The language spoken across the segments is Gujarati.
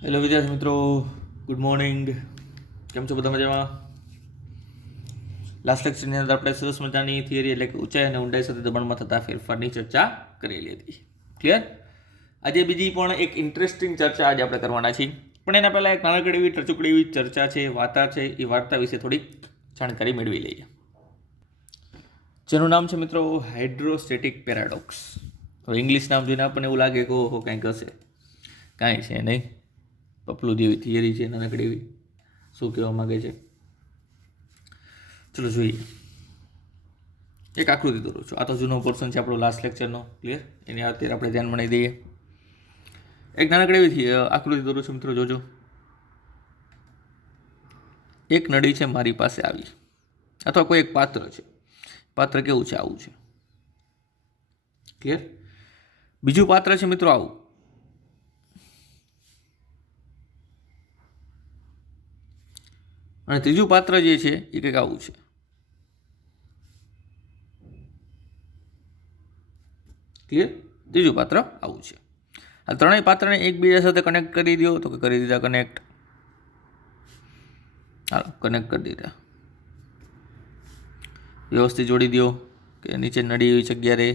હેલો વિદ્યાર્થી મિત્રો, ગુડ મોર્નિંગ. કેમ છો બધા મજામાં? લાસ્ટ લેક્ચરની અંદર આપણે સરસ મજાની થિયરી એટલે કે ઊંચાઈ અને ઊંડાઈ સાથે દબાણમાં થતા ફેરફારની ચર્ચા કરેલી હતી. ક્લિયર? આજે બીજી પણ એક ઇન્ટરેસ્ટિંગ ચર્ચા આજે આપણે કરવાના છીએ, પણ એના પહેલાં એક નાનકડી એવી ટચુકડી એવી ચર્ચા છે, વાર્તા છે. એ વાર્તા વિશે થોડીક જાણકારી મેળવી લઈએ, જેનું નામ છે મિત્રો હાઇડ્રોસ્ટેટિક પેરાડોક્સ. હવે ઇંગ્લિશ નામ જોઈને આપણને એવું લાગે કે ઓહો કંઈક હશે, કાંઈ છે નહીં. પપલું જેવી થિયરી છે, નાનકડી એવી. શું કહેવા માગે છે ચલો જોઈએ. એક આકૃતિ દોરું છું. આ તો જૂનો પોર્શન છે આપણો લાસ્ટ લેક્ચરનો. ક્લિયર? એને અત્યારે આપણે ધ્યાન બનાવી દઈએ. એક નાનકડી એવી આકૃતિ દોરું છું મિત્રો, જોજો. એક નળી છે મારી પાસે આવી, અથવા કોઈ એક પાત્ર છે. પાત્ર કેવું છે? આવું છે. ક્લિયર? બીજું પાત્ર છે મિત્રો આવું, અને ત્રીજું પાત્ર જે છે એ કંઈક આવું છે. ક્લિયર? ત્રીજું પાત્ર આવું છે. આ ત્રણેય પાત્રને એકબીજા સાથે કનેક્ટ કરી દો, તો કે કરી દીધા કનેક્ટ. હાલો, કનેક્ટ કરી દીધા. વ્યવસ્થિત જોડી દો કે નીચે નળી એવી જગ્યા રહે,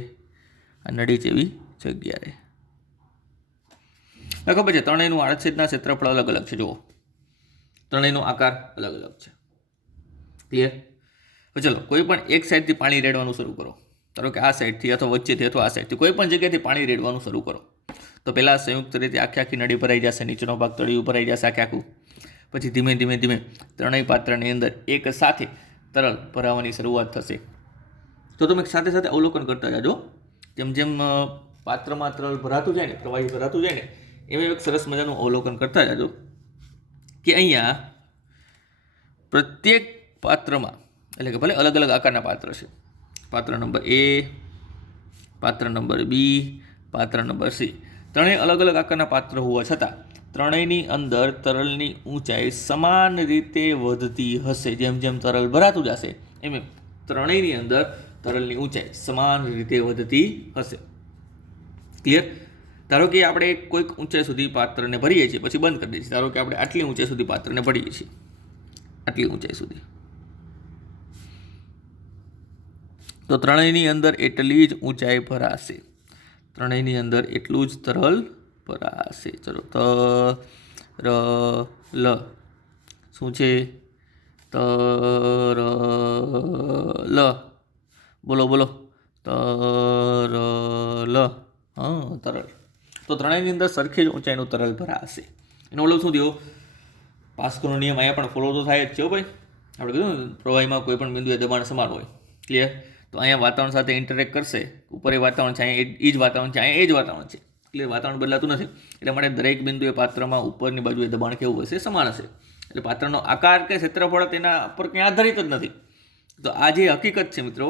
આ નળી જેવી જગ્યા રહે. ખબર છે ત્રણેયનું આડછેદના ક્ષેત્રફળ અલગ અલગ છે. જુઓ, ત્રણેયનો આકાર અલગ અલગ છે. ક્લિયર? તો ચલો, કોઈ પણ એક સાઈડથી પાણી રેડવાનું શરૂ કરો. ધારો કે આ સાઈડથી અથવા વચ્ચેથી અથવા આ સાઈડથી કોઈ પણ જગ્યાથી પાણી રેડવાનું શરૂ કરો, તો પહેલાં સંયુક્ત રીતે આખી નળી ભરાઈ જશે, નીચેનો ભાગ તળિયું ભરાઈ જશે આખું. પછી ધીમે ધીમે ધીમે ત્રણેય પાત્રની અંદર એક સાથે તરલ ભરાવાની શરૂઆત થશે. તો તમે સાથે સાથે અવલોકન કરતા જાજો. જેમ જેમ પાત્રમાં તરલ ભરાતું જાય ને, પ્રવાહી ભરાતું જાય ને, એમાં એક સરસ મજાનું અવલોકન કરતા જાજો કે અહીંયા પ્રત્યેક પાત્રમાં, એટલે કે ભલે અલગ અલગ આકારના પાત્ર છે, પાત્ર નંબર એ, પાત્ર નંબર બી, પાત્ર નંબર સી, ત્રણેય અલગ અલગ આકારના પાત્ર હોવા છતાં ત્રણેયની અંદર તરલની ઊંચાઈ સમાન રીતે વધતી હશે. જેમ જેમ તરલ ભરાતું જશે એમ ત્રણેયની અંદર તરલની ઊંચાઈ સમાન રીતે વધતી હશે. ક્લિયર? ધારો કે આપણે કોઈક ઊંચાઈ સુધી પાત્રને ભરીએ છીએ, પછી બંધ કરી દઈએ છીએ. ધારો કે આપણે આટલી ઊંચાઈ સુધી પાત્રને ભરીએ છીએ, આટલી ઊંચાઈ સુધી, તો ત્રણેયની અંદર એટલી જ ઊંચાઈ ભરાશે. ત્રણેયની અંદર એટલું જ તરલ ભરાશે. ચલો, તરલ શું છે? તરલ. બોલો બોલો. તરલ. હા, તરલ. તો ત્રણેયની અંદર સરખી જ ઊંચાઈનું તરલ ભરાશે. એનો મતલબ શું થયો? પાસ્કલનો નિયમ અહીંયા પણ ફોલો તો થાય જ છે ભાઈ. આપણે કીધું ને, પ્રવાહીમાં કોઈ પણ બિંદુએ દબાણ સમાન હોય. ક્લિયર? તો અહીંયા વાતાવરણ સાથે ઇન્ટરેક્ટ કરશે. ઉપર એ વાતાવરણ છે, અહીંયા એ જ વાતાવરણ છે, અહીંયા એ જ વાતાવરણ છે. ક્લિયર? વાતાવરણ બદલાતું નથી. એટલે માટે દરેક બિંદુએ પાત્રમાં ઉપરની બાજુએ દબાણ કેવું હશે? સમાન હશે. એટલે પાત્રનો આકાર કે ક્ષેત્રફળ તેના પર ક્યાં આધારિત જ નથી. તો આ જે હકીકત છે મિત્રો,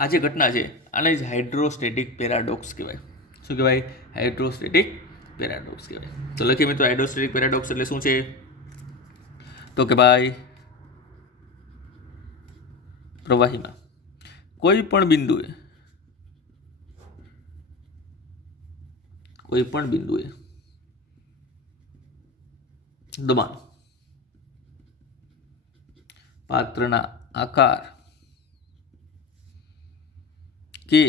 આ જે ઘટના છે, આને જ હાઇડ્રોસ્ટેટિક પેરાડોક્સ કહેવાય. શું કહેવાય? હાઇડ્રોસ્ટેટિક પેરાડોક્સ કહેવાય. તો લખીએ મિત્રો, હાઇડ્રોસ્ટેટિક પેરાડોક્સ એટલે શું છે? તો કે ભાઈ, પ્રવાહીમાં કોઈ પણ બિંદુએ દબાણ પાત્રના આકાર કે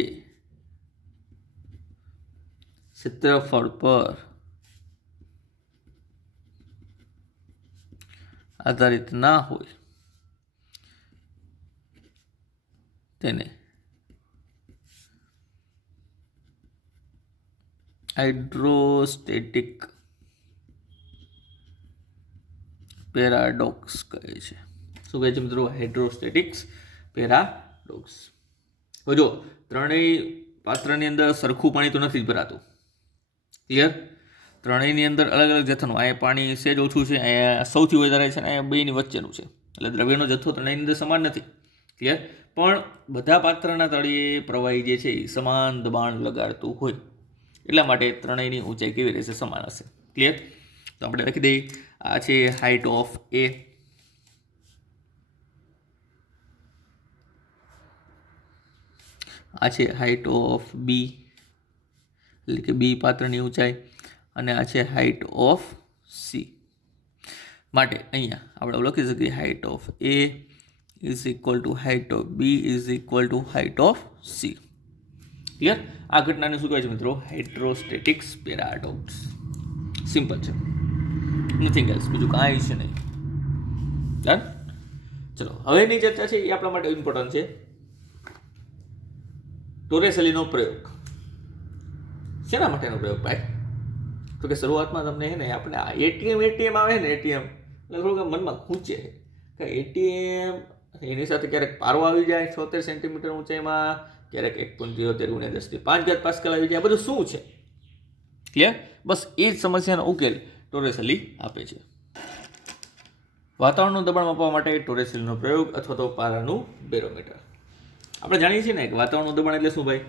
ક્ષેત્રફળ પર આધારિત ના હોય તેને હાઇડ્રોસ્ટેટિક પેરાડોક્સ કહે છે. શું કહે છે મિત્રો? Hydrostatics paradox. તો જો, ત્રણેય પાત્રની અંદર સરખું પાણી તો નથી જ ભરાતું. ક્લિયર? ત્રણેયની અંદર અલગ અલગ જથ્થાનું, અહીંયા પાણી સહેજ ઓછું છે, અહીંયા સૌથી વધારે છે, અહીંયા બેની વચ્ચેનું છે. એટલે દ્રવ્યનો જથ્થો ત્રણેયની અંદર સમાન નથી. ક્લિયર? પણ બધા પાત્રના તળિયે પ્રવાહી જે છે એ સમાન દબાણ લગાડતું હોય, એટલા માટે ત્રણેયની ઊંચાઈ કેવી રહેશે? સમાન હશે. ક્લિયર? તો આપણે લખી દઈએ, આ છે હાઇટ ઓફ એ, આ છે હાઇટ ઓફ બી, એટલે કે બી પાત્રની ઊંચાઈ, અને આ છે હાઇટ ઓફ સી. માટે અહીંયા આપણે લખી શકીએ height of A is equal to height of B is equal to height of C. Clear? આ ઘટનાને શું કહે છે મિત્રો? Hydrostatics paradox. સિમ્પલ છે, નથિંગ એલ્સ, બીજું કાંઈ છે નહીં. ડન. ચલો હવેની ચર્ચા છે એ આપણા માટે ઇમ્પોર્ટન્ટ છે. ટોરેસેલીનો પ્રયોગ. શેના માટેનો પ્રયોગ ભાઈ? તો કે શરૂઆતમાં તમને છે ને આપણે આ એટીએમ આવે ને, એટીએમ એટલે થોડુંક મનમાં ખૂંચે કે એટીએમ એની સાથે ક્યારેક પારો આવી જાય 76 સેન્ટીમીટર ઊંચાઈમાં, ક્યારેક 1.73 × 10⁵ પાસ્કલ આવી જાય. બધું શું છે? ક્લિયર? બસ એ જ સમસ્યાનો ઉકેલ ટોરેસેલી આપે છે. વાતાવરણનું દબાણ માપવા માટે ટોરેસેલીનો પ્રયોગ અથવા તો પારાનું બેરોમીટર. આપણે જાણીએ છીએ ને કે વાતાવરણનું દબાણ એટલે શું ભાઈ?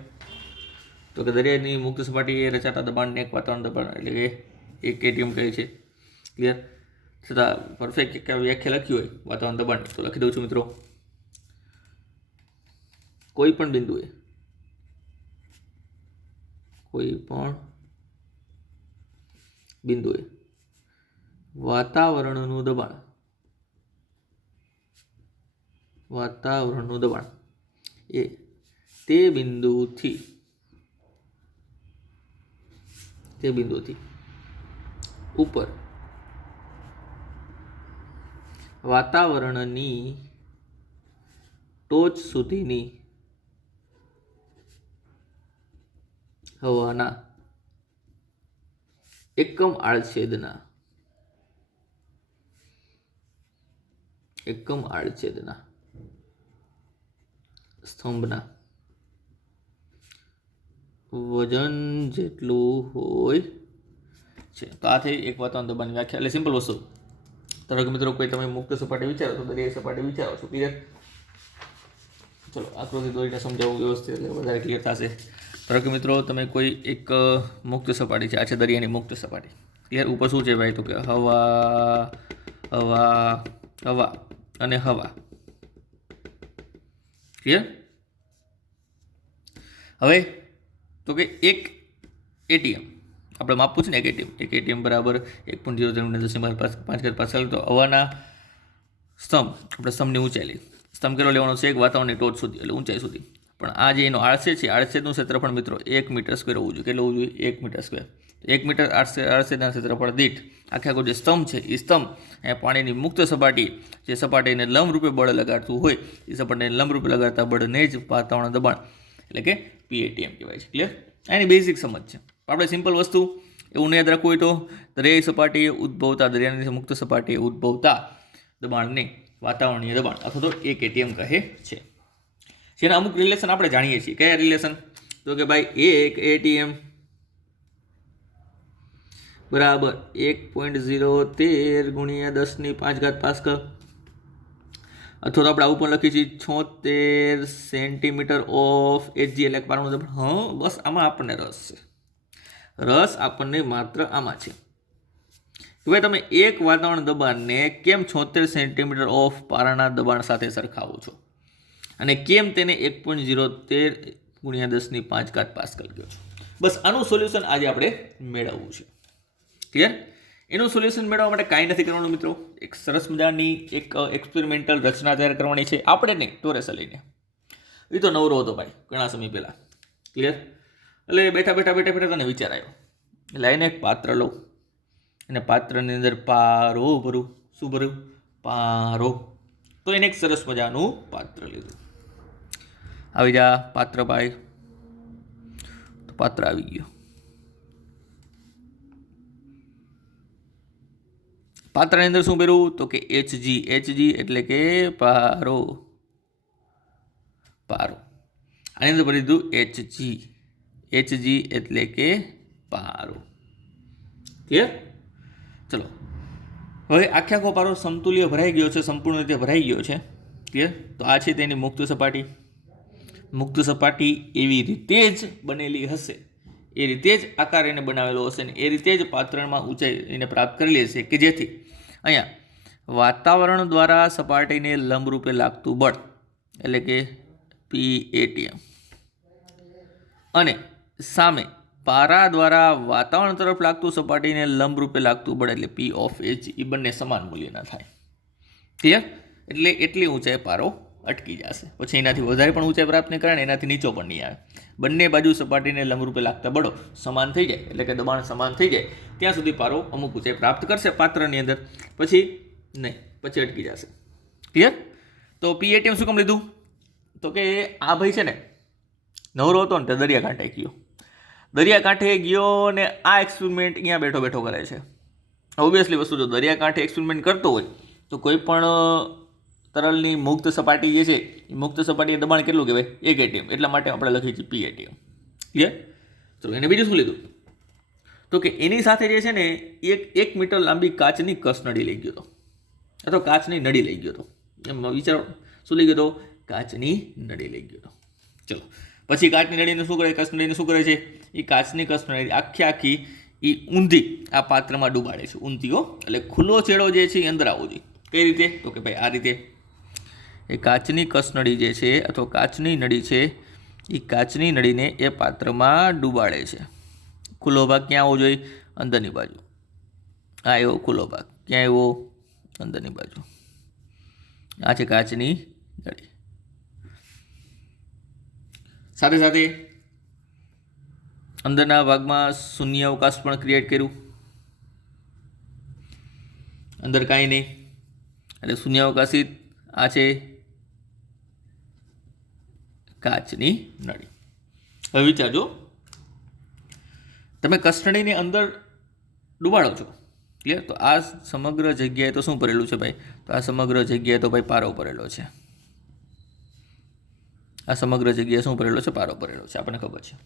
તો કે દરિયાની મુક્ત સપાટીએ રચાતા દબાણને એક વાતાવરણ દબાણ એટલે કે એક એટીએમ કહે છે. ક્લિયર? છતાં પરફેક્ટ વ્યાખ્યા લખી હોય વાતાવરણ દબાણની તો લખી દઉં છું મિત્રો. કોઈ પણ બિંદુએ વાતાવરણનું દબાણ એ તે બિંદુથી ઉપર વાતાવરણની ટોચ સુધીની હવાના એકમ આડછેદના સ્તંભના વજન જેટલું હોય છે. તો આ થઈ એક વાતાવરણ દબાણની વ્યાખ્યા. એટલે સિમ્પલ વસ્તુ. ધારો કે મિત્રો કોઈ તમે મુક્ત સપાટી વિચારો તો દરિયાઈ સપાટી વિચારો છો. ક્લિયર? ચલો આકૃતિ દોરીને સમજાવવું વ્યવસ્થિત એટલે વધારે ક્લિયર થશે. ધારો કે મિત્રો તમે કોઈ એક મુક્ત સપાટી છે, આ છે દરિયાની મુક્ત સપાટી. ક્લિયર? ઉપર શું છે ભાઈ? તો કે હવા અને હવા. ક્લિયર? હવે તો કે એક એટીએમ આપણે માપવું છે ને, એક એટીએમ બરાબર 1.03 × 10⁵ પાસ્કલ. તો હવાના સ્તંભની ઊંચાઈ લઈ. સ્તંભ કેટલો લેવાનો છે? એક વાતાવરણની ટોચ સુધી એટલે ઊંચાઈ સુધી. પણ આ જે એનો આડછેદ છે, આડછેદનું ક્ષેત્રફળ મિત્રો 1 મીટર સ્ક્વેર હોવું જોઈએ. કેટલું હોવું જોઈએ? 1 મીટર સ્ક્વેર. 1 મીટર આડછેદના ક્ષેત્રફળ દીઠ આખે આખો જે સ્તંભ છે એ સ્તંભ એ પાણીની મુક્ત સપાટી જે સપાટીને લંબરૂપે બળ લગાડતું હોય એ સપાટીને લંબરૂપે લગાડતા બળને જ વાતાવરણ દબાણ એટલે કે PATM કહેવાય છે. ક્લિયર? એની બેઝિક સમજ છે. આપણે સિમ્પલ વસ્તુ એવું યાદ રાખવું હોય તો દરિયાની મુક્ત સપાટીએ ઉદ્ભવતા દબાણને વાતાવરણીય દબાણ અથવા તો એક એટીએમ કહે છે. જેના અમુક રિલેશન આપણે જાણીએ છીએ. કયા રિલેશન? તો કે ભાઈ એક એટીએમ બરાબર 1.013 × 10⁵ પાસ્કલ અથવા તો આપણે આવું પણ લખીએ છીએ 76 સેન્ટીમીટર ઓફ Hg એટલે પારાનું દબાણ. હા, બસ આમાં આપણને રસ છે. આપણને માત્ર આમાં છે કે ભાઈ તમે એક વાતાવરણ દબાણને કેમ 76 સેન્ટીમીટર ઓફ પારાના દબાણ સાથે સરખાવો છો અને કેમ તેને 1.013 × 10⁵ પાસ્કલ કહો છો. બસ આનું સોલ્યુશન આજે આપણે મેળવવું છે. ક્લિયર? એનું સોલ્યુશન મેળવવા માટે કાંઈ નથી કરવાનું મિત્રો. એક સરસ મજાની એક એક્સપેરિમેન્ટલ રચના તૈયાર કરવાની છે. આપણે નહીં, ટોરેસેલીને. એ તો નવરો હતો ભાઈ ઘણા સમય પહેલાં. ક્લિયર? એટલે બેઠા તને વિચાર આવ્યો. એટલે એને એક પાત્ર લઉં અને પાત્રની અંદર પારો ભરું. શું ભર્યું? પારો. તો એને એક સરસ મજાનું પાત્ર લીધું. આવી જા પાત્ર ભાઈ. તો પાત્ર આવી ગયું. પાત્રની અંદર શું ભર્યું? તો કે Hg એટલે કે પારો. આની અંદર ભરી દીધું Hg એટલે કે પારો. ક્લિયર? ચલો હવે આખો પારો સમતુલ્ય ભરાઈ ગયો છે, સંપૂર્ણ રીતે ભરાઈ ગયો છે. ક્લિયર? તો આ છે તેની મુક્ત સપાટી. મુક્ત સપાટી એવી રીતે જ બનેલી હશે, એ રીતે જ આકાર એને બનાવેલો હશે ને એ રીતે જ પાત્રમાં ઊંચાઈ એને પ્રાપ્ત કરેલી હશે કે જેથી અહીંયા વાતાવરણ દ્વારા સપાટીને લંબરૂપે લાગતું બળ એટલે કે PATM અને સામે પારા દ્વારા વાતાવરણ તરફ લાગતું સપાટીને લંબરૂપે લાગતું બળ એટલે પી ઓફ એચ એ બંને સમાન મૂલ્યના થાય. ક્લિયર? એટલે એટલી ઊંચાઈ પારો અટકી જશે. પછી એનાથી વધારે પણ ઊંચાઈ પ્રાપ્ત નહીં કરે ને એનાથી નીચો પણ નહીં આવે. બંને બાજુ સપાટીને લંબરૂપે લાગતા બળો સમાન થઈ જાય એટલે કે દબાણ સમાન થઈ જાય ત્યાં સુધી પારો અમુક ઊંચાઈ પ્રાપ્ત કરશે પાત્રની અંદર, પછી નહીં, પછી અટકી જશે. ક્લિયર? તો પીએટીએમ શું કામ લીધું? તો કે આ ભાઈ છે ને નવરો હતો ને તે દરિયાકાંઠે ગયો. દરિયાકાંઠે ગયો ને આ એક્સપેરિમેન્ટ અહીંયા બેઠો બેઠો કરે છે. ઓબ્વિયસલી વસ્તુ જો દરિયાકાંઠે એક્સપેરિમેન્ટ કરતો હોય તો કોઈ પણ તરલની મુક્ત સપાટી જે છે એ મુક્ત સપાટીએ દબાણ કેટલું કહેવાય? 1 એટીએમ. એટલા માટે આપણે લખીએ છીએ પી એટીએમ. ક્લિયર? ચલો એને બીજું શું લીધું? તો કે એની સાથે જે છે ને એક મીટર લાંબી કાચની કસનળી લઈ ગયો હતો, અથવા કાચની નળી લઈ ગયો હતો. એમ વિચારો શું લઈ ગયો હતો? કાચની નળી લઈ ગયો હતો. ચલો પછી કાચની નળીને શું કરે? કસનળીને શું કરે છે? એ કાચની કસનળી આખી એ ઊંધી આ પાત્રમાં ડૂબાડે છે. ઊંધીઓ એટલે ખુલ્લો છેડો જે છે એ અંદર આવવો જોઈએ. કઈ રીતે? તો કે ભાઈ આ રીતે એ કાચની કસનળી જે છે અથવા કાચની નળી છે એ કાચની નળીને એ પાત્રમાં ડૂબાડે છે. ખુલ્લો ભાગ ક્યાં આવવો જોઈએ? અંદરની બાજુ. આ એવો ખુલ્લો ભાગ ક્યાં એવો? અંદરની બાજુ. આ છે કાચની નળી. સાથે સાથે અંદરના ભાગમાં શૂન્ય અવકાશ પણ ક્રિએટ કર્યું. અંદર કાંઈ નહીં એટલે શૂન્ય અવકાશી આ છે કાચની નળી. હવે વિચારજો, તમે કસનળીને અંદર ડૂબાડો છો. ક્લિયર? તો આ સમગ્ર જગ્યાએ તો શું ભરેલું છે ભાઈ? તો આ સમગ્ર જગ્યાએ તો ભાઈ પારો ભરેલો છે. આ સમગ્ર જગ્યાએ શું ભરેલો છે? પારો ભરેલો છે, આપણને ખબર છે.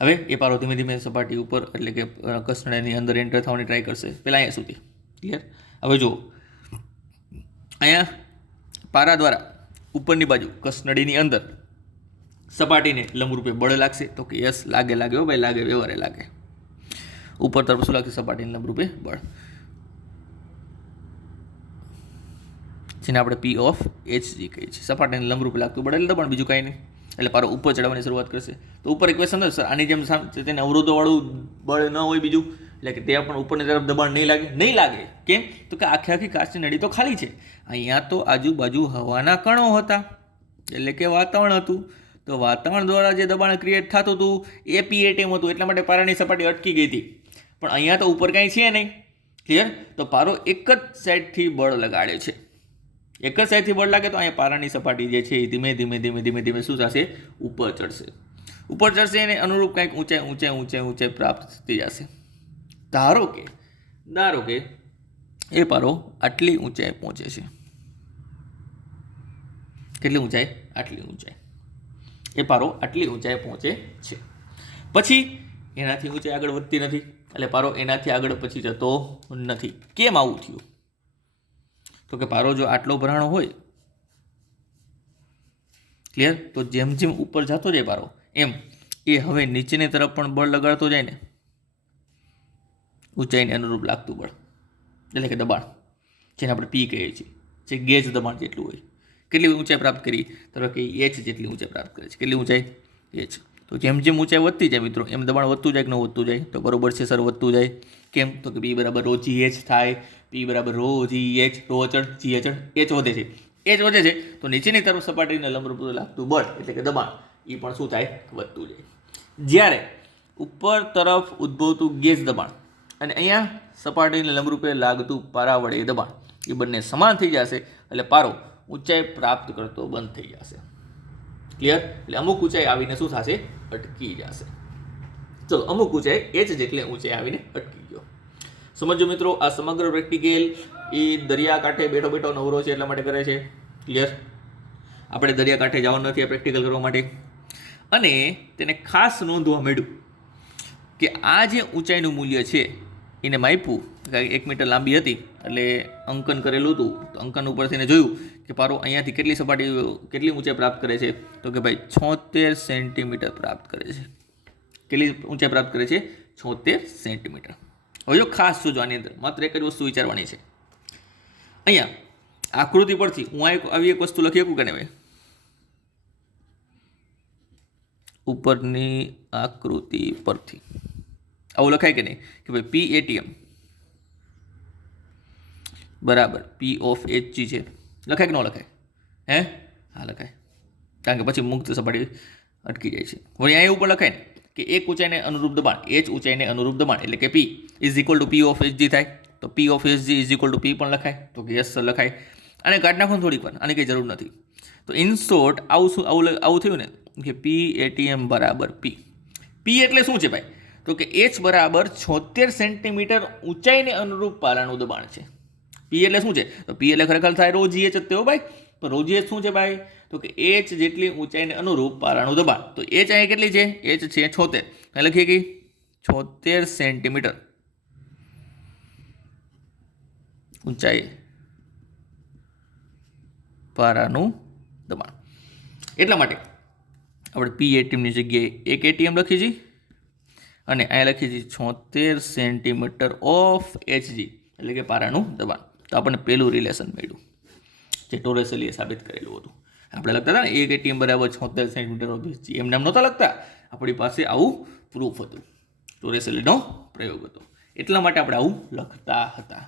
હવે એ પારો ધીમે ધીમે સપાટી ઉપર એટલે કે કસનળીની અંદર એન્ટર થવાની ટ્રાય કરશે પહેલાં અહીંયા સુધી. ક્લિયર? હવે જુઓ, અહીંયા પારા દ્વારા ઉપરની બાજુ કસનળીની અંદર સપાટીને લંબરૂપે બળ લાગશે. તો કે યસ, લાગે હો ભાઈ, લાગે, વ્યવહારે લાગે. ઉપર તરફ શું લાગશે? સપાટીને લંબરૂપે બળ, જેને આપણે પી ઓફ એચ જી કહીએ છીએ. સપાટીને લંબરૂપે લાગતું બળ એટલે દબાણ, બીજું કાંઈ નહીં. એટલે પારો ઉપર ચડવાની શરૂઆત કરશે. તો ઉપર ઇક્વેશન સર આની જેમ તેને અવરોધોવાળું બળ ન હોય બીજું, એટલે કે ત્યાં પણ ઉપરની તરફ દબાણ નહીં લાગે. કેમ? તો કે આખી કાચની નળી તો ખાલી છે. અહીંયા તો આજુબાજુ હવાના કણો હતા એટલે કે વાતાવરણ હતું. તો વાતાવરણ દ્વારા જે દબાણ ક્રિએટ થતું હતું એ પીએટીએમ હતું. એટલા માટે પારાની સપાટી અટકી ગઈ હતી. પણ અહીંયા તો ઉપર કાંઈ છે નહીં. ક્લિયર? તો પારો એક જ સાઈડથી બળ લગાડે છે. એક જ સાઈડથી બળ લાગે તો અહીંયા પારાની સપાટી જે છે એ ધીમે ધીમે શું થશે? ઉપર ચડશે. ઉપર ચડશે એને અનુરૂપ કંઈક ઊંચાઈ પ્રાપ્ત થતી જશે. ધારો કે એ પારો આટલી ઊંચાઈ પહોંચે છે. કેટલી ઊંચાઈ? આટલી ઊંચાઈ. એ પારો આટલી ઊંચાઈ પહોંચે છે. પછી એનાથી ઊંચાઈ આગળ વધતી નથી. એટલે પારો એનાથી આગળ પછી જતો નથી. કેમ આવું થયું? તો કે પારો જો આટલો ભરાણો હોય, ક્લિયર, તો જેમ જેમ ઉપર જતો જાય પારો એમ એ હવે નીચેની તરફ પણ બળ લગાડતો જાય ને, ઊંચાઈને અનુરૂપ લાગતું બળ એટલે કે દબાણ, જેને આપણે પી કહીએ છીએ, જે ગેજ દબાણ જેટલું હોય. કેટલી ઊંચાઈ પ્રાપ્ત કરી? ધારો કે એચ જેટલી ઊંચાઈ પ્રાપ્ત કરે છે. કેટલી ઊંચાઈ? એચ. તો જેમ જેમ ઊંચાઈ વધતી જાય મિત્રો એમ દબાણ વધતું જાય કે ન વધતું જાય? તો બરોબર છે સર, વધતું જાય. કેમ? તો કે પી બરાબર રો જી એચ થાય. પી બરાબર રો જી એચ, રો અચળ, જી અચળ, એચ વધે છે. એચ વધે છે તો નીચેની તરફ સપાટીને લંબરૂપ લાગતું બળ એટલે કે દબાણ એ પણ શું થાય? વધતું જાય. જ્યારે ઉપર તરફ ઉદ્ભવતું ગેજ દબાણ અને અહીંયા સપાટીને લંબરૂપે લાગતું પારા વડે દબાણ એ બંને સમાન થઈ જશે. એટલે પારો ઊંચાઈ પ્રાપ્ત કરતો બંધ થઈ જશે. ક્લિયર? એટલે અમુક ઊંચાઈ આવીને શું થશે? અટકી જશે. ચલો, અમુક ઊંચાઈ એચ જેટલી ઊંચાઈ આવીને અટકી ગયો. સમજો મિત્રો, આ સમગ્ર પ્રેક્ટિકલ એ દરિયાકાંઠે બેઠો બેઠો નવરો છે એટલા માટે કરે છે. ક્લિયર? આપણે દરિયાકાંઠે જવાનું નથી આ પ્રેક્ટિકલ કરવા માટે. અને તેને ખાસ નોંધવા માંડ્યું કે આ જે ઊંચાઈનું મૂલ્ય છે એને માપ્યું, 1 મીટર લાંબી હતી એટલે અંકન કરેલું હતું. તો અંકન ઉપરથી એને જોયું કે પારો અહીંયાથી કેટલી ઊંચાઈ પ્રાપ્ત કરે છે? તો કે ભાઈ 76 સેન્ટીમીટર પ્રાપ્ત કરે છે. કેટલી ઊંચાઈ પ્રાપ્ત કરે છે? 76 સેન્ટીમીટર. હવે જો ખાસ જોજો, આની અંદર માત્ર એક જ વસ્તુ વિચારવાની છે. અહીંયા આકૃતિ પરથી હું આવી એક વસ્તુ લખી શકું કે નહીં ભાઈ? ઉપરની આકૃતિ પરથી આવું લખાય કે નહીં કે ભાઈ PATM બરાબર P(Hg) છે, લખાય કે ન લખાય? હે, હા લખાય, કારણ કે પછી મુક્ત સપાટી અટકી જાય છે. વળી અહીંયા એવું પણ લખાય ને કે એક ઊંચાઈને અનુરૂપ દબાણ, H ઊંચાઈને અનુરૂપ દબાણ એટલે કે P = P(Hg) થાય, તો P(Hg) = P પણ લખાય, તો કે યસ લખાય. આને કાઢી નાખો થોડીક વાર, આની કંઈ જરૂર નથી. તો ઇન શોર્ટ આવું થયું ને કે PATM બરાબર P. P એટલે શું છે ભાઈ? તો કે H બરાબર 76 સેન્ટીમીટર ઊંચાઈને અનુરૂપ પારાનું દબાણ છે. P એટલે શું છે? તો P એટલે ખરેખર થાય ρgh જ તેઓ ભાઈ. તો ρgh શું છે ભાઈ? તો કે H જેટલી ઊંચાઈને અનુરૂપ પારાનું દબાણ. તો H અહીંયા કેટલી છે? H છે 76. લખીએ કે 76 સેન્ટીમીટર ઊંચાઈ પારાનું દબાણ. એટલા માટે આપણે PATMની જગ્યાએ 1 ATM લખી છીએ અને અહીંયા લખી છીએ 76 સેન્ટીમીટર ઓફ Hg એટલે કે પારાનું દબાણ. તો આપણને પહેલું રિલેશન મળ્યું જે ટોરેસેલીએ સાબિત કરેલું હતું. આપણે લખતા હતા ને 1 ATM બરાબર 76 સેન્ટીમીટર ઓફ Hg, એમ નામ નહોતા લખતા, આપણી પાસે આવું પ્રૂફ હતું, ટોરેસેલીનો પ્રયોગ હતો, એટલા માટે આપણે આવું લખતા હતા.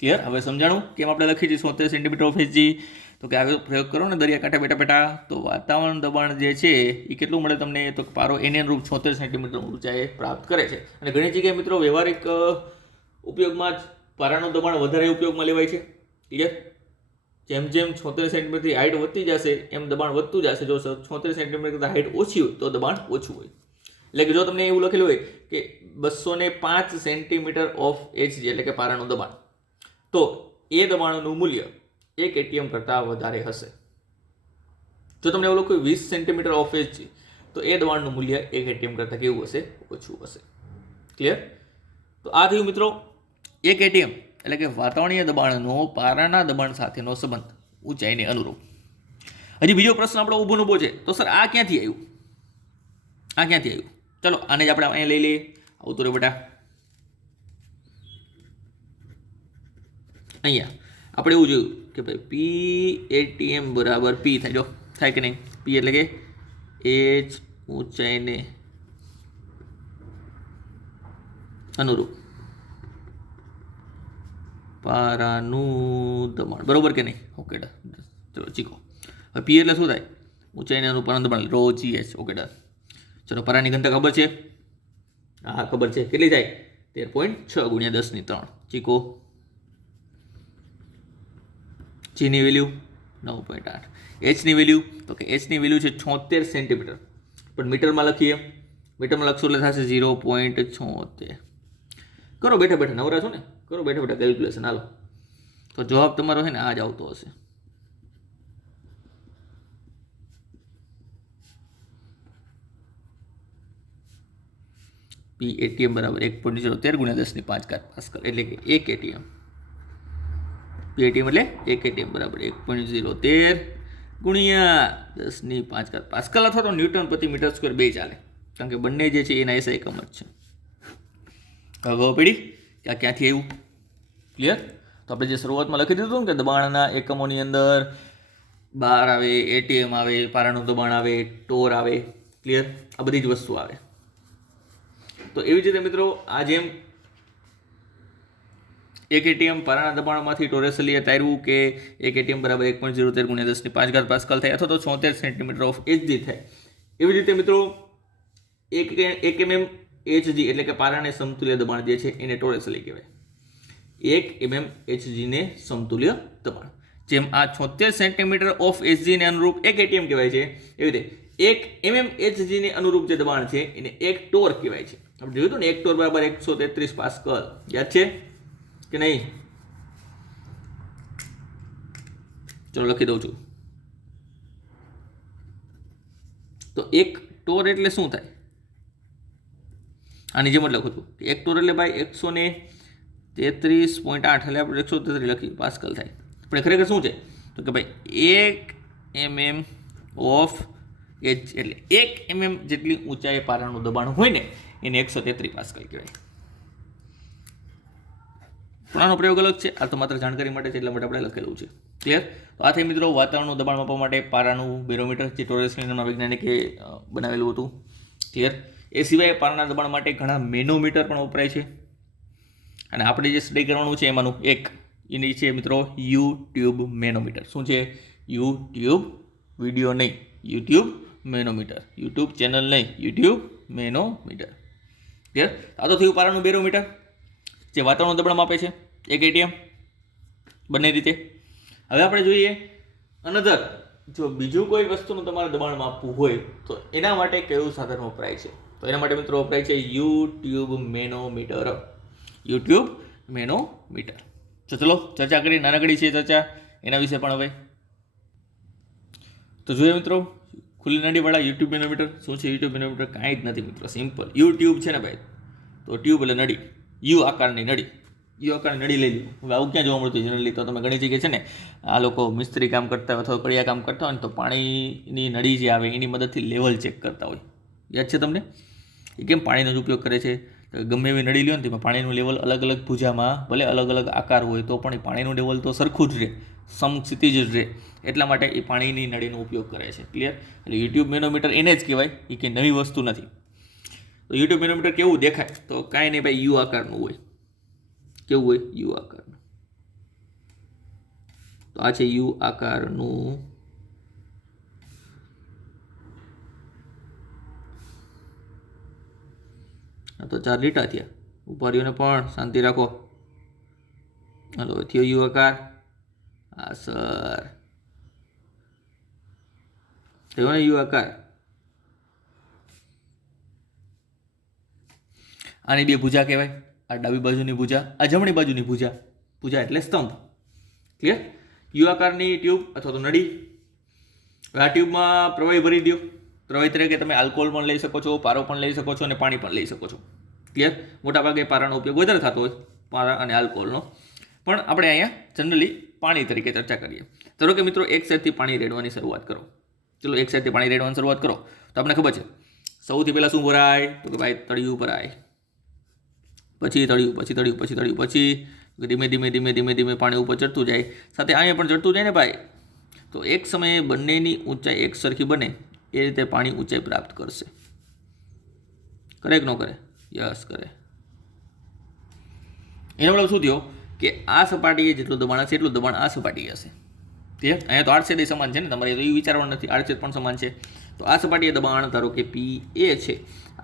ક્લિયર? હવે સમજાણું કેમ આપણે લખી છીએ 76 સેન્ટીમીટર ઓફ Hg? તો કે આગળ પ્રયોગ કરો ને દરિયાકાંઠે બેઠા તો વાતાવરણ દબાણ જે છે એ કેટલું મળે તમને? તો પારો એને અનુરૂપ 76 સેન્ટીમીટર ઊંચાઈએ પ્રાપ્ત કરે છે. અને ઘણી જગ્યાએ મિત્રો વ્યવહારિક ઉપયોગમાં જ પારાનું દબાણ વધારે ઉપયોગમાં લેવાય છે. ક્લિયર? જેમ જેમ 76 સેન્ટીમીટરની હાઇટ વધતી જશે એમ દબાણ વધતું જશે. જો 76 સેન્ટીમીટર કરતાં હાઇટ ઓછી હોય તો દબાણ ઓછું હોય. એટલે કે જો તમને એવું લખેલું હોય કે 205 સેન્ટીમીટર ઓફ Hg એટલે કે પારાનું દબાણ, તો એ દબાણનું મૂલ્ય 1 ATM કરતાં વધારે હશે. જો તમને એવું લખ્યું 20 સેન્ટીમીટર ઓફ Hg, તો એ દબાણનું મૂલ્ય 1 ATM કરતાં કેવું હશે? ઓછું હશે. ક્લિયર? તો આ થયું મિત્રો 1 ATM એટલે કે વાતાવરણીય દબાણનો પારાના દબાણ સાથેનો સંબંધ ઊંચાઈને અનુરૂપ. હજી બીજો પ્રશ્ન આપણો ઊભો છે, તો સર આ ક્યાંથી આવ્યું? આ ક્યાંથી આવ્યું? ચલો આને જ આપણે અહીંયા લઈ લઈએ. આવતું રે બેટા. અહીંયા આપણે એવું જોયું કે ભાઈ PATM બરાબર P થાય. જો થાય કે નહીં? P એટલે કે H ઊંચાઈને અનુરૂપ પારાનું દબાણ, બરોબર કે નહીં? Okay done. ચલો ચીકો. હવે P એટલે શું થાય? ઊંચાઈને અનુરૂપ પારાનું દબાણ, ρgh. Okay done. ચલો પારાની ઘનતા ખબર છે? હા ખબર છે. કેટલી થાય? 13.6 × 10⁻³ ચીકો. Gની વેલ્યુ 9.8. Hની વેલ્યુ તો કે Hની વેલ્યુ છે 76 સેન્ટીમીટર, પણ મીટરમાં લખીએ. મીટરમાં લખશો એટલે થશે 0.76. કરો બેઠા બેઠા, નવરા છો ને, કરો બેઠા બેઠા કેલ્ક્યુલેશન. હાલો તો જવાબ તમારો છે ને આ જ આવતો હશે. PATM બરાબર 1.013 × 10⁵ પાસ્કલ એટલે કે 1 ATM. PATM એટલે 1 ATM બરાબર 1.013 × 10⁵ પાસ્કલ અથવા તો ન્યૂટન પ્રતિ મીટર સ્ક્વેર બે ચાલે, કારણ કે બંને જે છે એના એસઆઈ એકમ જ છે. ખબર પડી કે આ ક્યાંથી આવ્યું? ક્લિયર? તો આપણે જે શરૂઆતમાં લખી દીધું ને કે દબાણના એકમોની અંદર બાર આવે, ATM આવે, પારાનું દબાણ આવે, ટોર આવે. ક્લિયર? આ બધી જ વસ્તુ આવે. તો એવી જ રીતે મિત્રો આ જેમ 1 ATM પારાના દબાણમાંથી ટોરેસેલીએ તાર્યું કે 1 ATM બરાબર 1.013 × 10⁵ પાસ્કલ થાય અથવા તો 76 સેન્ટીમીટર ઓફ Hg થાય. એવી રીતે મિત્રો 1 mm Hg એટલે કે પારાને સમતુલ્ય દબાણ જે છે એને ટોરેસેલી કહેવાય. 1 mm Hg ને સમતુલ્ય દબાણ. જેમ આ 76 સેન્ટીમીટર ઓફ Hg ને અનુરૂપ 1 ATM કહેવાય છે, એવી રીતે 1 mm Hg ને અનુરૂપ જે દબાણ છે એને 1 ટોર કહેવાય છે. આપણે જોયું હતું ને 1 ટોર બરાબર 133 પાસ્કલ. યાદ છે કે નહીં? ચલો લખી દઉં છું. તો 1 ટોર એટલે શું થાય? આની જેમ જ લખું છું. 1 ટોર એટલે ભાઈ 133.8 એટલે આપણે 133 લખી પાસ્કલ થાય. પણ ખરેખર શું છે? તો કે ભાઈ 1 mm ઓફ H એટલે 1 mm જેટલી ઊંચાઈ પારાનું દબાણ હોય ને એને 133 પાસ્કલ કહેવાય. પણ આનો પ્રયોગ અલગ છે. આ તો માત્ર જાણકારી માટે છે, એટલા માટે આપણે લખેલું છે. ક્લિયર? તો આ થઈ મિત્રો વાતાવરણનું દબાણ માપવા માટે પારાનું બેરોમીટર, જે ટોરેસ નામના વૈજ્ઞાનિકે બનાવેલું હતું. ક્લિયર? એ સિવાય પારાના દબાણ માટે ઘણા મેનોમીટર પણ વપરાય છે. અને આપણે જે સ્ટડી કરવાનું છે એમાંનું એક એની છે મિત્રો યુટ્યુબ મેનોમીટર. શું છે? યુટ્યુબ, વિડીયો નહીં, યુટ્યુબ મેનોમીટર. યુટ્યુબ ચેનલ નહીં, યુટ્યુબ મેનોમીટર. ક્લિયર? આ તો થયું પારાનું બેરોમીટર, જે વાતાવરણનું દબાણ માપે છે, એક એટીએમ બંને રીતે. હવે આપણે જોઈએ અનધર, જો બીજું કોઈ વસ્તુનું તમારે દબાણ માપવું હોય તો એના માટે કયું સાધન વપરાય છે? તો એના માટે મિત્રો વપરાય છે યુટ્યુબ મેનોમીટર. YouTube manometer. તો ચલો ચર્ચા કરી, નાનકડી છે ચર્ચા એના વિશે પણ. હવે તો જોઈએ મિત્રો ખુલ્લી નળીવાળા યુટ્યુબ મેનોમીટર. શું છે યુટ્યુબ મેનોમીટર? કાંઈ જ નથી મિત્રો, સિમ્પલ. યુટ્યુબ છે ને ભાઈ, તો ટ્યુબ એટલે નળી, યુ આકારની નળી, યુ આકારની નળી લઈ લીધું. હવે આવું ક્યાં જોવા મળતું જનરલી? તો તમે ઘણી જગ્યાએ છે ને આ લોકો મિસ્ત્રી કામ કરતા હોય અથવા કડિયા કામ કરતા હોય ને, તો પાણીની નળી જે આવે એની મદદથી લેવલ ચેક કરતા હોય. યાદ છે તમને? એ કેમ પાણીનો જ ઉપયોગ કરે છે? ગમે એવી નળી લ્યો ને તેમાં પાણીનું લેવલ અલગ અલગ ભૂજામાં ભલે અલગ અલગ આકાર હોય તો પણ એ પાણીનું લેવલ તો સરખું જ રહે, સમક્ષિતિજ જ રહે. એટલા માટે એ પાણીની નળીનો ઉપયોગ કરે છે. ક્લિયર? એટલે યુટ્યુબ મેનોમીટર એને જ કહેવાય, એ કંઈ નવી વસ્તુ નથી. તો યુટ્યુબ મેનોમીટર કેવું દેખાય? તો કાંઈ નહીં ભાઈ, યુ આકારનું હોય. કેવું હોય? યુ આકારનું. તો આ છે યુ આકારનું. તો 4 લીટા થયા. ઉપાડીઓને પણ શાંતિ રાખો. હાલો, થયો યુ આકાર. હા સર, થયો ને યુ આકાર. આની બે ભુજા કહેવાય. આ ડાબી બાજુની ભુજા, આ જમણી બાજુની ભુજા. ભુજા એટલે સ્તંભ. ક્લિયર? યુ આકારની ટ્યુબ અથવા તો નળી. આ ટ્યુબમાં પ્રવાહી ભરી દો. પ્રવાહી તરીકે તમે આલ્કોહોલ પણ લઈ શકો છો, પારો પણ લઈ શકો છો અને પાણી પણ લઈ શકો છો. ક્લિયર? મોટાભાગે પારાનો ઉપયોગ વધારે થતો હોય, પારા અને આલ્કોહોલનો. પણ આપણે અહીંયા જનરલી પાણી તરીકે ચર્ચા કરીએ. ધારો કે મિત્રો એક સાઈડથી પાણી રેડવાની શરૂઆત કરો. ચલો એક સાઈડથી પાણી રેડવાની શરૂઆત કરો તો આપણે ખબર છે સૌથી પહેલાં શું ભરાય? તો કે ભાઈ તળિયું ભરાય, પછી તળિયું, પછી તળિયું, પછી તળિયું, પછી ધીમે ધીમે ધીમે ધીમે ધીમે પાણી ઉપર ચડતું જાય. સાથે અહીંયા પણ ચડતું જાય ને ભાઈ. તો એક સમયે બંનેની ઊંચાઈ એક સરખી બને એ રીતે પાણી ઊંચાઈ પ્રાપ્ત કરશે. કરે કે ન કરે? યસ, કરે. એનો મતલબ શું થયો કે આ સપાટીએ જેટલું દબાણ હશે એટલું દબાણ આ સપાટીએ હશે. ક્લિયર? અહીંયા તો આડછેદ સમાન છે ને, તમારે તો એ વિચારવાનું નથી, આડછેદ પણ સમાન છે. તો આ સપાટીએ દબાણ ધારો કે પી એ છે,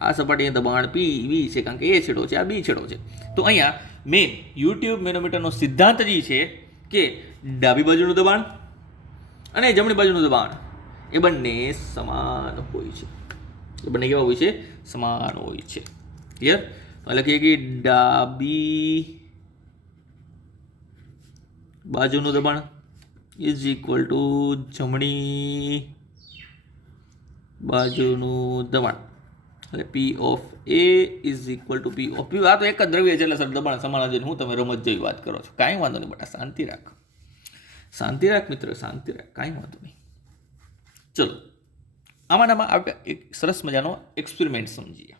આ સપાટીએ દબાણ પી વી છે, કારણ કે એ છેડો છે, આ બી છેડો છે. તો અહીંયા મેન યુટ્યુબ મેનોમીટરનો સિદ્ધાંત જ છે કે ડાબી બાજુનું દબાણ અને જમણી બાજુનું દબાણ એ બંને સમાન હોય છે. એ બંને કેવા હોય છે? સમાન હોય છે. ક્લિયર? તો લખીએ કે ડાબી બાજુનું દબાણ ઇઝ ઇક્વલ ટુ જમણી બાજુનું દબાણ. એટલે પી of A is equal two P of પી. આ તો એક જ દ્રવ્ય છે એટલે સર દબાણ સમાન જ. હું તમે રમત જેવી વાત કરો છો. કાંઈ વાંધો નહીં બેટા, શાંતિ રાખ, શાંતિ રાખ મિત્ર, શાંતિ રાખ, કાંઈ વાંધો નહીં. ચલો આમાં આપણે એક સરસ મજાનો એક્સપેરિમેન્ટ સમજીએ.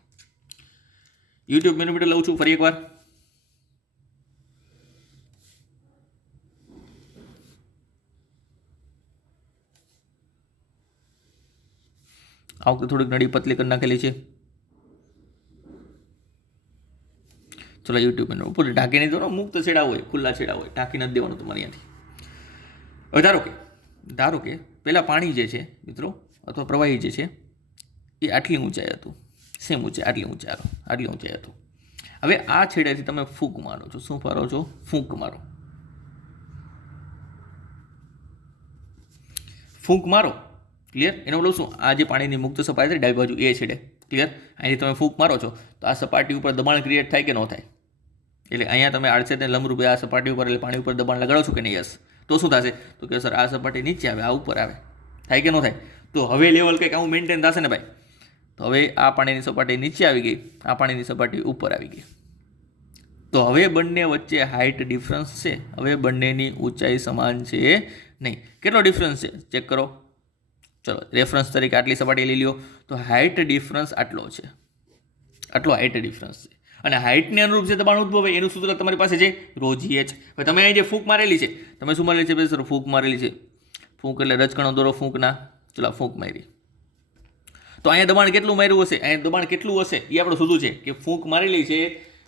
યુટ્યુબ મેનોમીટર લઉં છું ફરી એકવાર. આ વખતે થોડીક નળી પતલી કરી નાખેલી છે. ચલો યુટ્યુબ મેનોમીટર ઉપર ઢાંકીને દો, મુક્ત છેડા હોય, ખુલ્લા છેડા હોય, ઢાંકી નથી દેવાનું તમારે અહીંયાથી. હવે ધારો કે પહેલાં પાણી જે છે મિત્રો અથવા પ્રવાહી જે છે એ આટલી ઊંચાઈ હતું, સેમ ઊંચાઈ, આટલી ઊંચાઈ હતું. હવે આ છેડેથી તમે ફૂંક મારો છો. શું મારો છો? ફૂંક મારો. ફૂંક મારો. ક્લિયર? એનો મતલબ શું? આ જે પાણીની મુક્ત સપાટી છે ડાબી બાજુ એ છેડે. ક્લિયર? અહીંથી તમે ફૂંક મારો છો તો આ સપાટી ઉપર દબાણ ક્રિએટ થાય કે ન થાય? એટલે અહીંયા તમે આડછેદને લંબરૂપે આ સપાટી ઉપર એટલે પાણી ઉપર દબાણ લગાડો છો કે નહીં? યસ. તો શું થશે? તો કે સર આ સપાટી નીચે આવે, આ ઉપર આવે. થાય કે ન થાય? તો હવે લેવલ કંઈક આવું મેન્ટેન થશે ને ભાઈ. તો હવે આ પાણીની સપાટી નીચે આવી ગઈ, આ પાણીની સપાટી ઉપર આવી ગઈ. તો હવે બંને વચ્ચે હાઇટ ડિફરન્સ છે. હવે બંનેની ઊંચાઈ સમાન છે નહીં. કેટલો ડિફરન્સ છે ચેક કરો. ચલો રેફરન્સ તરીકે આટલી સપાટી લઈ લ્યો તો હાઇટ ડિફરન્સ આટલો છે, આટલો હાઇટ ડિફરન્સ છે. અને હાઇટને અનુરૂપ જે દબાણ ઉદ્ભવે એનું સૂત્ર તમારી પાસે છે ρgh. હવે તમે અહીં જે ફૂંક મારેલી છે, તમે શું મારેલી છે સર? ફૂંક મારેલી છે. ફૂંક એટલે રજકણો દોરો ફૂંકના. ચલો ફૂંક મારી. તો અહીંયા દબાણ કેટલું માર્યું હશે? અહીંયા દબાણ કેટલું હશે એ આપણે શોધવું છે કે ફૂંક મારેલી છે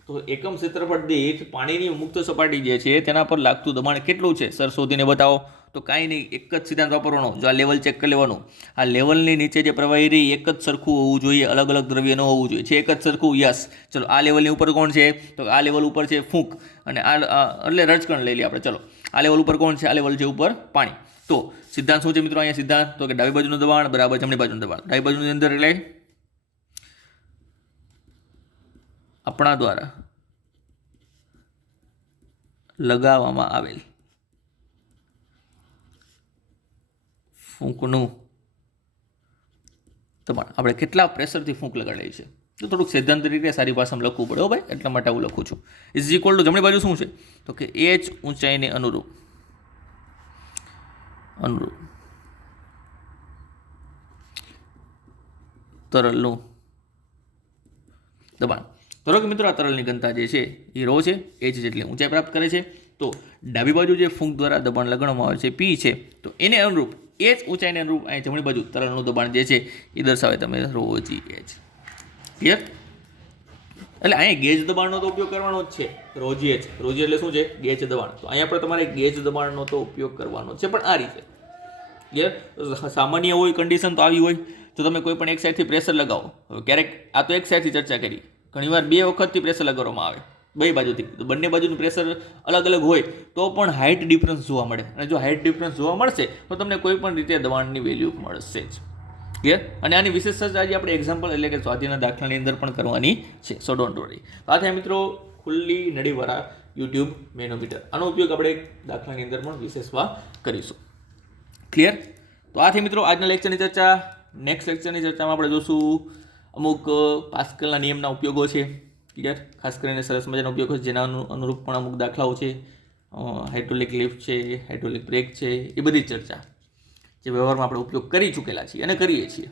તો એકમ ક્ષેત્રફળ દીઠ પાણીની મુક્ત સપાટી જે છે તેના પર લાગતું દબાણ કેટલું છે સર શોધીને બતાવો. તો કાંઈ નહીં, એક જ સિદ્ધાંત વાપરવાનો. જો આ લેવલ ચેક કરી લેવાનું. આ લેવલની નીચે જે પ્રવાહી રહી એક જ સરખું હોવું જોઈએ, અલગ અલગ દ્રવ્ય ન હોવું જોઈએ. છે એક જ સરખું? યસ. ચલો આ લેવલની ઉપર કોણ છે? તો આ લેવલ ઉપર છે ફૂંક, અને આ એટલે રજકણ લઈ લઈએ આપણે. ચલો આ લેવલ ઉપર કોણ છે? આ લેવલ છે ઉપર પાણી. તો સિદ્ધાંત શું છે મિત્રો અહીંયા? સિદ્ધાંત તો કે ડાબી બાજુનું દબાણ બરાબર જમણી બાજુનું દબાણ. ડાબી બાજુની અંદર એટલે આપણા દ્વારા લગાવવામાં આવેલ ફૂંકનું દબાણ. આપણે કેટલા પ્રેશરથી ફૂંક લગાડેલી છે તો થોડુંક સિદ્ધાંત તરીકે સારી ભાષામાં લખવું પડે હો ભાઈ, એટલા માટે હું લખું છું. ઇઝ ઇક્વલ ટુ જમણી બાજુ શું છે? તો કે h ઊંચાઈને અનુરૂપ તરલનું દબાણ. ધારો કે મિત્રો આ તરલની ઘનતા જે છે એ ρ છે, h જેટલી ઊંચાઈ પ્રાપ્ત કરે છે. તો ડાબી બાજુ જે ફૂંક દ્વારા દબાણ લગાડવામાં આવે છે P છે, તો એને અનુરૂપ h ઊંચાઈને અનુરૂપ અહીં જમણી બાજુ તરલનું દબાણ જે છે એ દર્શાવે તમે ρgh. ક્લિયર? એટલે અહીંયા ગેજ દબાણનો તો ઉપયોગ કરવાનો જ છે. ρgh એટલે શું છે? ગેજ દબાણ. તો અહીંયા પણ તમારે ગેજ દબાણનો તો ઉપયોગ કરવાનો છે, પણ આ રીતે. ક્લિયર? સામાન્ય હોય કન્ડિશન તો આવી હોય તો તમે કોઈ પણ એક સાઈડથી પ્રેશર લગાવો. ક્યારેક આ તો એક સાઈડથી ચર્ચા કરી, ઘણીવાર બે વખતથી પ્રેશર લગાવવામાં આવે બે બાજુથી. તો બંને બાજુનું પ્રેશર અલગ અલગ હોય તો પણ હાઇટ ડિફરન્સ જોવા મળે, અને જો હાઇટ ડિફરન્સ જોવા મળશે તો તમને કોઈ પણ રીતે દબાણની વેલ્યુ મળશે જ. ક્લિયર? અને આની વિશેષ ચર્ચા આજે આપણે એક્ઝામ્પલ એટલે કે સ્વાધ્યાયના દાખલાની અંદર પણ કરવાની છે. સો ડોન્ટ વરી. તો આ થાય મિત્રો ખુલ્લી નળીવાળા યુટ્યુબ મેનોમીટર. આનો ઉપયોગ આપણે દાખલાની અંદર પણ વિશેષમાં કરીશું. ક્લિયર? તો આથી મિત્રો આજના લેક્ચરની ચર્ચા. નેક્સ્ટ લેક્ચરની ચર્ચામાં આપણે જોશું અમુક પાસ્કલના નિયમના ઉપયોગો છે. ક્લિયર? ખાસ કરીને સરસ મજાના ઉપયોગો છે જેના અનુરૂપ પણ અમુક દાખલાઓ છે. હાઇડ્રોલિક લિફ્ટ છે, હાઇડ્રોલિક બ્રેક છે, એ બધી ચર્ચા જે વ્યવહારમાં આપણે ઉપયોગ કરી ચૂકેલા છીએ અને કરીએ છીએ.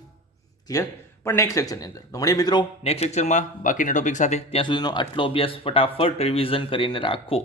ક્લિયર? પણ નેક્સ્ટ લેક્ચરની અંદર. તો મળીએ મિત્રો નેક્સ્ટ લેક્ચરમાં બાકીના ટોપિક સાથે. ત્યાં સુધીનો આટલો અભ્યાસ ફટાફટ રિવિઝન કરીને રાખો.